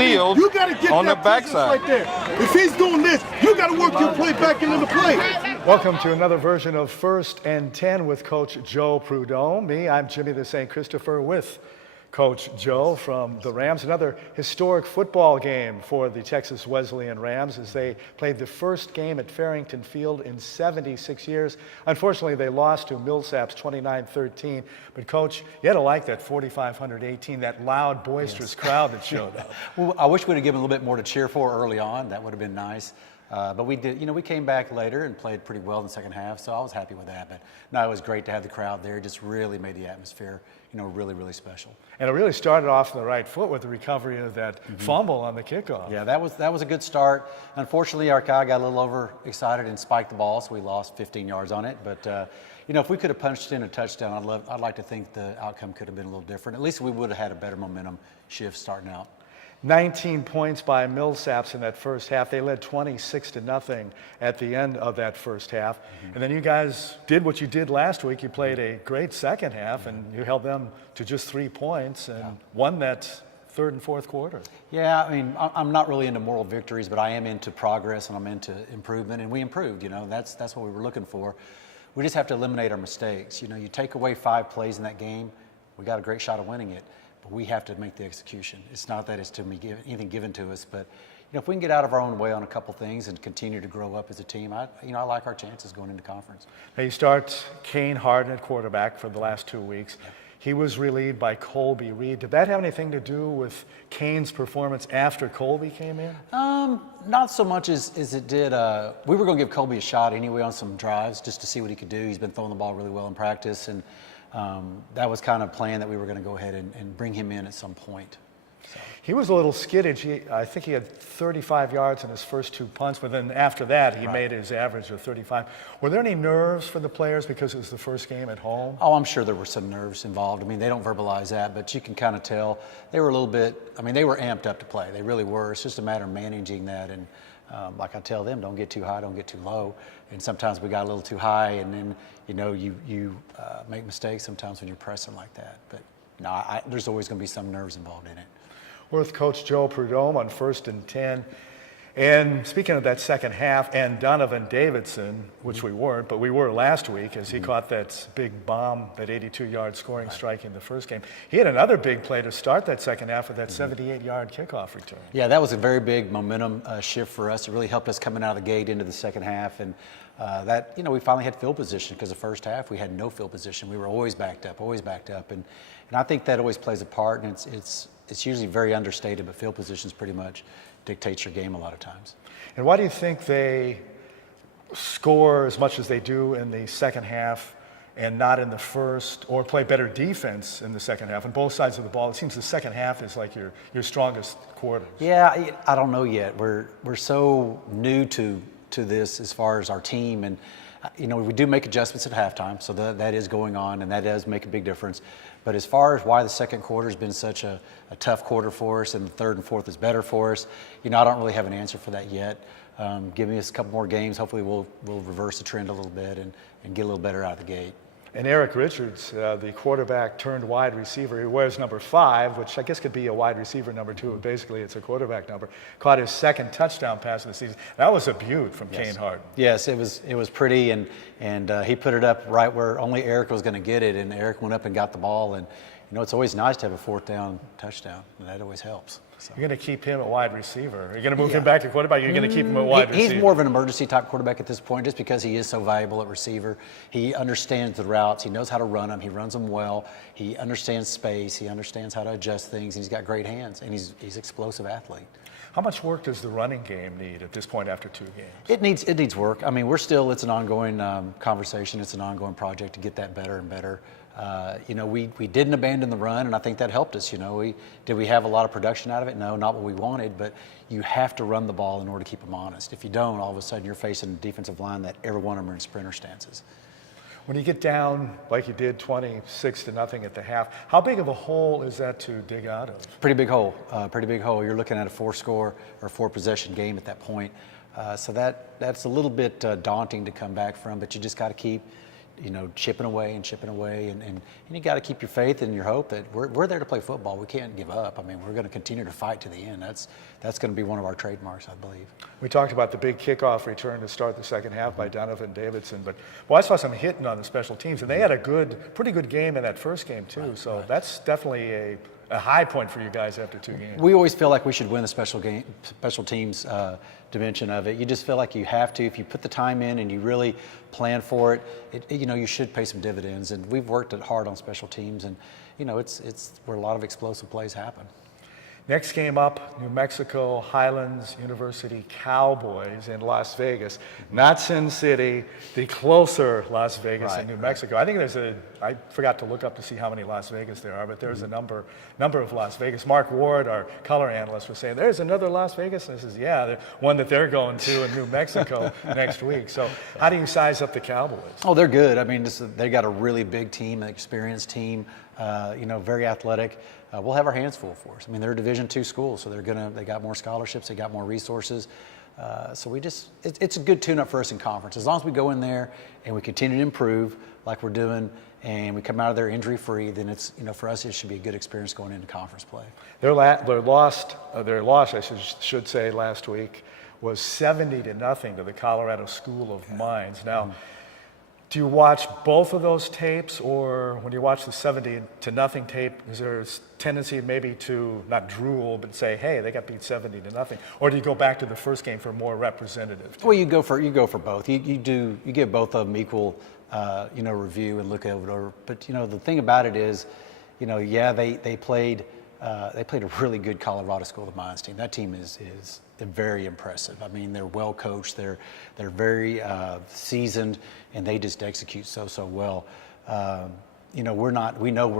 sealed You got to get on the that presence backside. right there. If he's doing this, you got to work your play back into the play. Welcome to another version of 1st and 10 with Coach Joe Prud'homme. I'm Jimmy the St. Christopher with Coach Joe from the Rams. Another historic football game for the Texas Wesleyan Rams as they played the first game at Farrington Field in 76 years. Unfortunately, they lost to Millsaps 29-13. But Coach, you had to like that 4,518, that loud, boisterous crowd that showed up. Well, I wish we'd have given a little bit more to cheer for early on. That would have been nice. But we did, we came back later and played pretty well in the second half, so I was happy with that. But no, it was great to have the crowd there. It just really made the atmosphere, really, really special. And it really started off on the right foot with the recovery of that fumble on the kickoff. Yeah, that was a good start. Unfortunately, our guy got a little overexcited and spiked the ball, so we lost 15 yards on it. But if we could have punched in a touchdown, I'd like to think the outcome could have been a little different. At least we would have had a better momentum shift starting out. 19 points by Millsaps in that first half. They led 26-0 at the end of that first half. And then you guys did what you did last week. You played a great second half, and you held them to just 3 points and won that third and fourth quarter. Yeah, I mean, I'm not really into moral victories, but I am into progress and I'm into improvement, and we improved. That's what we were looking for. We just have to eliminate our mistakes. You take away 5 plays in that game, we got a great shot of winning it. But we have to make the execution. It's not that it's to be anything given to us, but if we can get out of our own way on a couple things and continue to grow up as a team, I like our chances going into conference. Now you start Kane Harden at quarterback for the last 2 weeks. Yeah. He was relieved by Colby Reed. Did that have anything to do with Kane's performance after Colby came in? Not so much as it did. We were going to give Colby a shot anyway on some drives just to see what he could do. He's been throwing the ball really well in practice, and that was kind of planned that we were going to go ahead and bring him in at some point. So. He was a little skittish. I think he had 35 yards in his first 2 punts, but then after that he made his average of 35. Were there any nerves for the players because it was the first game at home? Oh, I'm sure there were some nerves involved. I mean, they don't verbalize that, but you can kind of tell. They were a little bit, they were amped up to play. They really were. It's just a matter of managing that. And like I tell them, don't get too high, don't get too low. And sometimes we got a little too high, and then, you make mistakes sometimes when you're pressing like that. But no, there's always going to be some nerves involved in it. We're with Coach Joe Prud'homme on 1st and 10. And speaking of that second half, and Donovan Davidson, which we weren't, but we were last week as he caught that big bomb, that 82-yard scoring strike in the first game. He had another big play to start that second half with that 78-yard kickoff return. Yeah, that was a very big momentum shift for us. It really helped us coming out of the gate into the second half. And we finally had field position, because the first half we had no field position. We were always backed up. And I think that always plays a part, and it's usually very understated, but field positions pretty much dictates your game a lot of times. And why do you think they score as much as they do in the second half and not in the first, or play better defense in the second half on both sides of the ball? It seems the second half is like your strongest quarter. Yeah, I don't know yet. We're so new to this as far as our team, and we do make adjustments at halftime, so that is going on, and that does make a big difference. But as far as why the second quarter has been such a tough quarter for us and the third and fourth is better for us, I don't really have an answer for that yet. Give me us a couple more games. Hopefully we'll reverse the trend a little bit and get a little better out of the gate. And Eric Richards, the quarterback turned wide receiver, who wears number 5, which I guess could be a wide receiver number 2, but basically it's a quarterback number, caught his second touchdown pass of the season. That was a beaut from Kane Harden. Yes, it was pretty, and he put it up right where only Eric was going to get it, and Eric went up and got the ball. And it's always nice to have a 4th down touchdown, and that always helps. So. You're going to keep him at wide receiver. You're going to move him back to quarterback. You're going to keep him at wide receiver. He's more of an emergency type quarterback at this point, just because he is so valuable at receiver. He understands the routes. He knows how to run them. He runs them well. He understands space. He understands how to adjust things. And he's got great hands, and he's an explosive athlete. How much work does the running game need at this point after 2 games? It needs work. It's an ongoing conversation. It's an ongoing project to get that better and better. We didn't abandon the run, and I think that helped us. Did we have a lot of production out of it? No, not what we wanted, but you have to run the ball in order to keep them honest. If you don't, all of a sudden you're facing a defensive line that every one of them are in sprinter stances. When you get down like you did 26-0 at the half, how big of a hole is that to dig out of? Pretty big hole. You're looking at a 4-score or 4-possession game at that point. So that's a little bit daunting to come back from, but you just got to keep chipping away and chipping away, and you got to keep your faith and your hope that we're there to play football. We can't give up. I mean, we're going to continue to fight to the end. That's going to be one of our trademarks, I believe. We talked about the big kickoff return to start the second half by Donovan Davidson, but I saw some hitting on the special teams, and they had a pretty good game in that first game too. So that's definitely a high point for you guys after 2 games. We always feel like we should win the special teams dimension of it. You just feel like you have to. If you put the time in and you really plan for it, you should pay some dividends. And we've worked it hard on special teams, and it's where a lot of explosive plays happen. Next game up, New Mexico Highlands University Cowboys in Las Vegas. Not Sin City, the closer Las Vegas in New Mexico. I think I forgot to look up to see how many Las Vegas there are, but there's a number of Las Vegas. Mark Ward, our color analyst, was saying, there's another Las Vegas. And I says, yeah, one that they're going to in New Mexico next week. So how do you size up the Cowboys? Oh, they're good. I mean, they got a really big team, an experienced team, very athletic. We'll have our hands full for us. I mean, they're a Division II school, so they got more scholarships, they got more resources. So it's a good tune-up for us in conference. As long as we go in there and we continue to improve like we're doing, and we come out of there injury-free, then it's, for us, it should be a good experience going into conference play. Their loss, I should say, last week was 70-0 to the Colorado School of Mines. Now, do you watch both of those tapes, or when you watch the 70-0 tape, is there a tendency maybe to not drool but say, hey, they got beat 70-0, or do you go back to the first game for more representative? Well, you go for both. You give both of them equal, review and look over. But the thing about it is, they played a really good Colorado School of Mines team. That team is very impressive. I mean, they're well coached. They're very seasoned, and they just execute so well. We know we're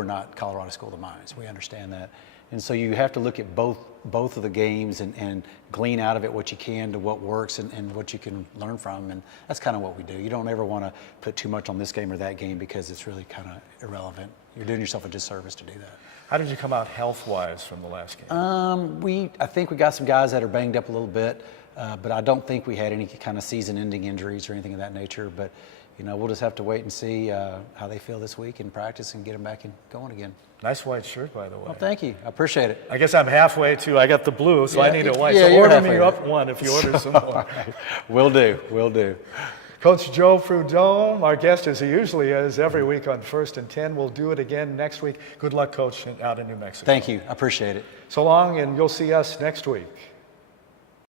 not Colorado School of Mines. We understand that, and so you have to look at both of the games and glean out of it what you can to what works and what you can learn from, and that's kind of what we do. You don't ever want to put too much on this game or that game because it's really kind of irrelevant. You're doing yourself a disservice to do that. How did you come out health-wise from the last game? I think we got some guys that are banged up a little bit, but I don't think we had any kind of season-ending injuries or anything of that nature. But we'll just have to wait and see how they feel this week in practice and get them back going again. Nice white shirt, by the way. Well, thank you. I appreciate it. I guess I'm halfway to. I got the blue, so I need a white. Yeah, so you're order halfway me there. up one if you order some more. Will do. Coach Joe Prud'homme, our guest as he usually is every week on 1st and 10. We'll do it again next week. Good luck, Coach, out in New Mexico. Thank you. I appreciate it. So long, and you'll see us next week.